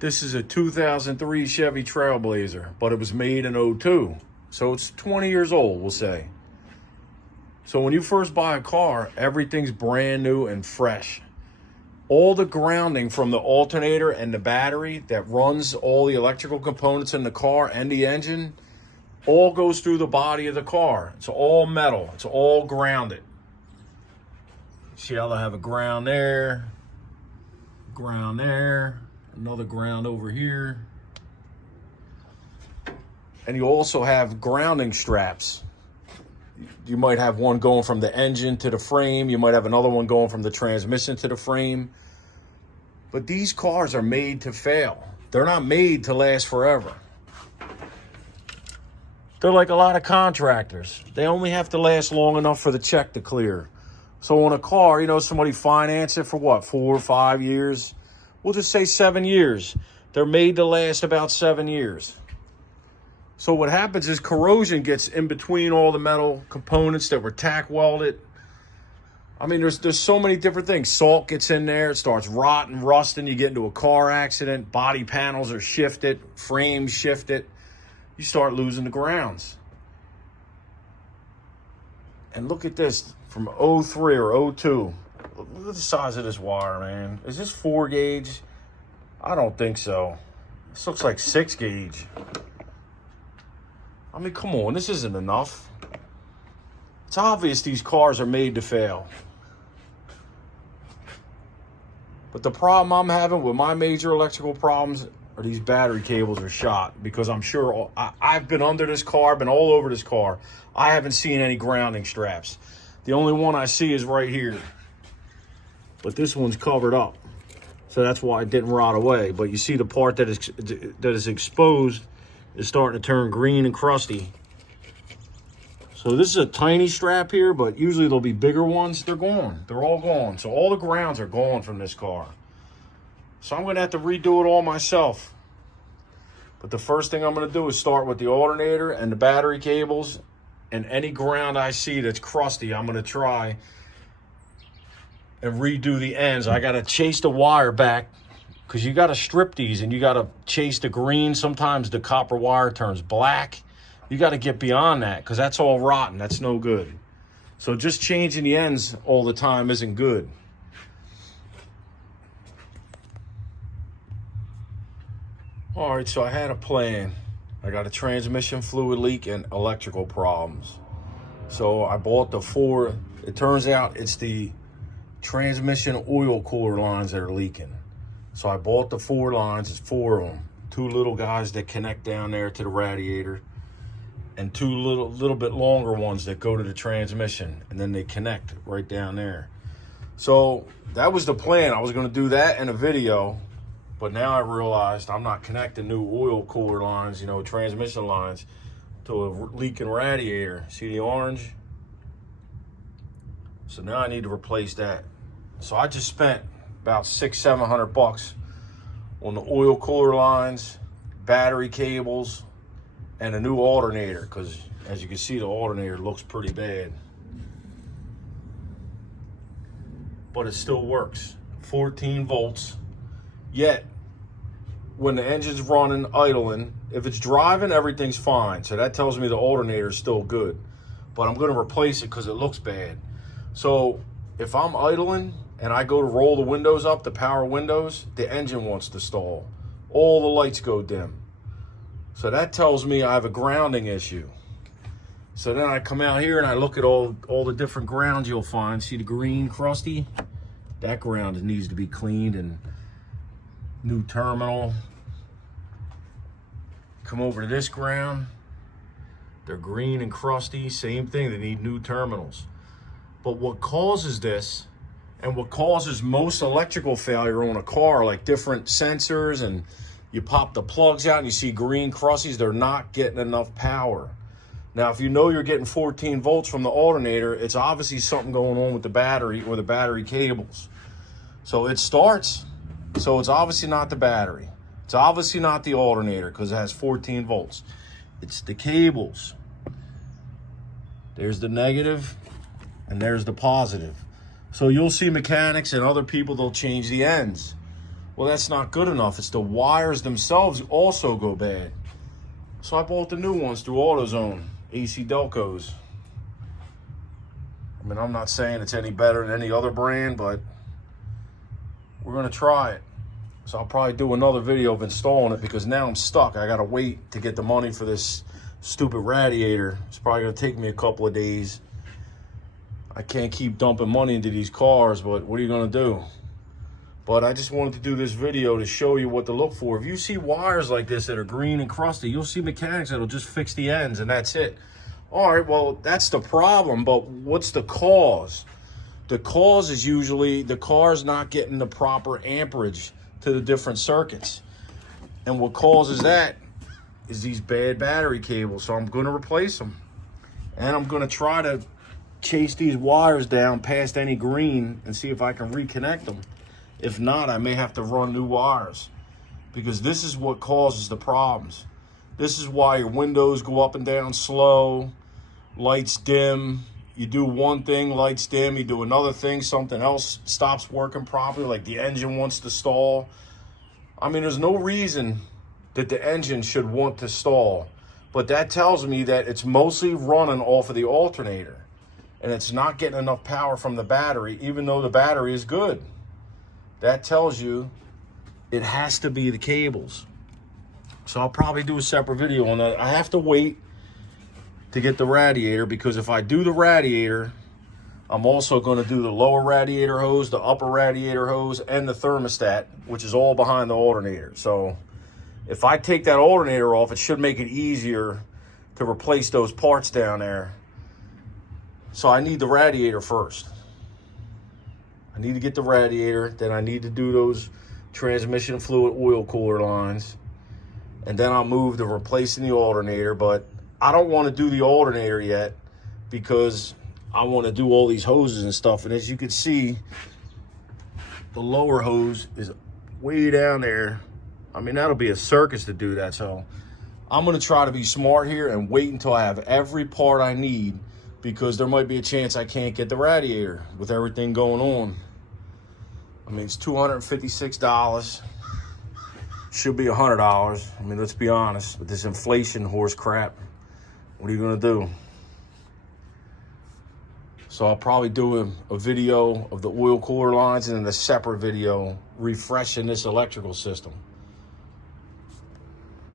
This is a 2003 Chevy Trailblazer, but it was made in '02. So it's 20 years old, we'll say. So when you first buy a car, everything's brand new and fresh. All the grounding from the alternator and the battery that runs all the electrical components in the car and the engine all goes through the body of the car. It's all metal. It's all grounded. See how they have a ground there, another ground over here. And you also have grounding straps. You might have one going from the engine to the frame. You might have another one going from the transmission to the frame. But these cars are made to fail. They're not made to last forever. They're like a lot of contractors. They only have to last long enough for the check to clear. So on a car, somebody finance it for what, 4 or 5 years? We'll just say 7 years. They're made to last about 7 years. So what happens is corrosion gets in between all the metal components that were tack welded. I mean, there's so many different things. Salt gets in there, it starts rotting, rusting. You get into a car accident, body panels are shifted, frames shifted. You start losing the grounds. And look at this from '03 or '02. Look at the size of this wire, man. Is this 4 gauge? I don't think so. This looks like 6 gauge. I mean, come on, this isn't enough. It's obvious these cars are made to fail. But the problem I'm having with my major electrical problems are these battery cables are shot, because I'm sure I've been under this car, been all over this car. I haven't seen any grounding straps. The only one I see is right here. But this one's covered up. So that's why it didn't rot away. But you see the part that is exposed is starting to turn green and crusty. So this is a tiny strap here, but usually there'll be bigger ones. They're gone. They're all gone. So all the grounds are gone from this car. So I'm gonna have to redo it all myself. But the first thing I'm gonna do is start with the alternator and the battery cables, and any ground I see that's crusty, I'm gonna try and redo the ends. I gotta chase the wire back, because you gotta strip these and you gotta chase the green. Sometimes the copper wire turns black. You gotta get beyond that, because that's all rotten. That's no good. So just changing the ends all the time isn't good. All right, so I had a plan. I got a transmission fluid leak and electrical problems. So I bought the 4. It turns out it's the transmission oil cooler lines that are leaking. So I bought the 4 lines. It's 4 of them. 2 little guys that connect down there to the radiator, and 2 little bit longer ones that go to the transmission, and then they connect right down there. So that was the plan. I was going to do that in a video, but now I realized I'm not connecting new oil cooler lines, transmission lines, to a leaking radiator. See the orange? So now I need to replace that. So I just spent about $600-700 on the oil cooler lines, battery cables, and a new alternator, because as you can see, the alternator looks pretty bad. But it still works. 14 volts. Yet, when the engine's running, idling, if it's driving, everything's fine. So that tells me the alternator is still good. But I'm going to replace it because it looks bad. So if I'm idling and I go to roll the windows up, the power windows, the engine wants to stall. All the lights go dim. So that tells me I have a grounding issue. So then I come out here and I look at all the different grounds you'll find. See the green crusty? That ground needs to be cleaned, and new terminal. Come over to this ground. They're green and crusty. Same thing, they need new terminals. But what causes this, and what causes most electrical failure on a car, like different sensors, and you pop the plugs out and you see green crusties, they're not getting enough power. Now, if you know you're getting 14 volts from the alternator, it's obviously something going on with the battery or the battery cables. So it starts, so it's obviously not the battery. It's obviously not the alternator, because it has 14 volts. It's the cables. There's the negative and there's the positive. So you'll see mechanics and other people, they'll change the ends. Well, that's not good enough. It's the wires themselves also go bad. So I bought the new ones through AutoZone, AC Delcos. I mean, I'm not saying it's any better than any other brand, but we're gonna try it. So I'll probably do another video of installing it because now I'm stuck. I gotta wait to get the money for this stupid radiator. It's probably gonna take me a couple of days. I can't keep dumping money into these cars, but what are you gonna do? But I just wanted to do this video to show you what to look for. If you see wires like this that are green and crusty, you'll see mechanics that'll just fix the ends and that's it. All right, well, that's the problem, but what's the cause? The cause is usually the car's not getting the proper amperage to the different circuits. And what causes that is these bad battery cables. So I'm gonna replace them. And I'm gonna try to chase these wires down past any green and see if I can reconnect them. If not, I may have to run new wires because this is what causes the problems. This is why your windows go up and down slow, lights dim. You do one thing, lights dim, you do another thing, something else stops working properly, like the engine wants to stall. I mean, there's no reason that the engine should want to stall, but that tells me that it's mostly running off of the alternator and it's not getting enough power from the battery, even though the battery is good. That tells you it has to be the cables. So I'll probably do a separate video on that. I have to wait to get the radiator because if I do the radiator, I'm also going to do the lower radiator hose, the upper radiator hose, and the thermostat, which is all behind the alternator. So if I take that alternator off, it should make it easier to replace those parts down there. So I need the radiator first. I need to get the radiator, then I need to do those transmission fluid oil cooler lines, and then I'll move to replacing the alternator. But I don't want to do the alternator yet because I want to do all these hoses and stuff. And as you can see, the lower hose is way down there. I mean, that'll be a circus to do that. So I'm going to try to be smart here and wait until I have every part I need because there might be a chance I can't get the radiator with everything going on. I mean, it's $256. Should be $100. I mean, let's be honest. With this inflation horse crap, what are you gonna do? So I'll probably do a video of the oil cooler lines and then a separate video refreshing this electrical system.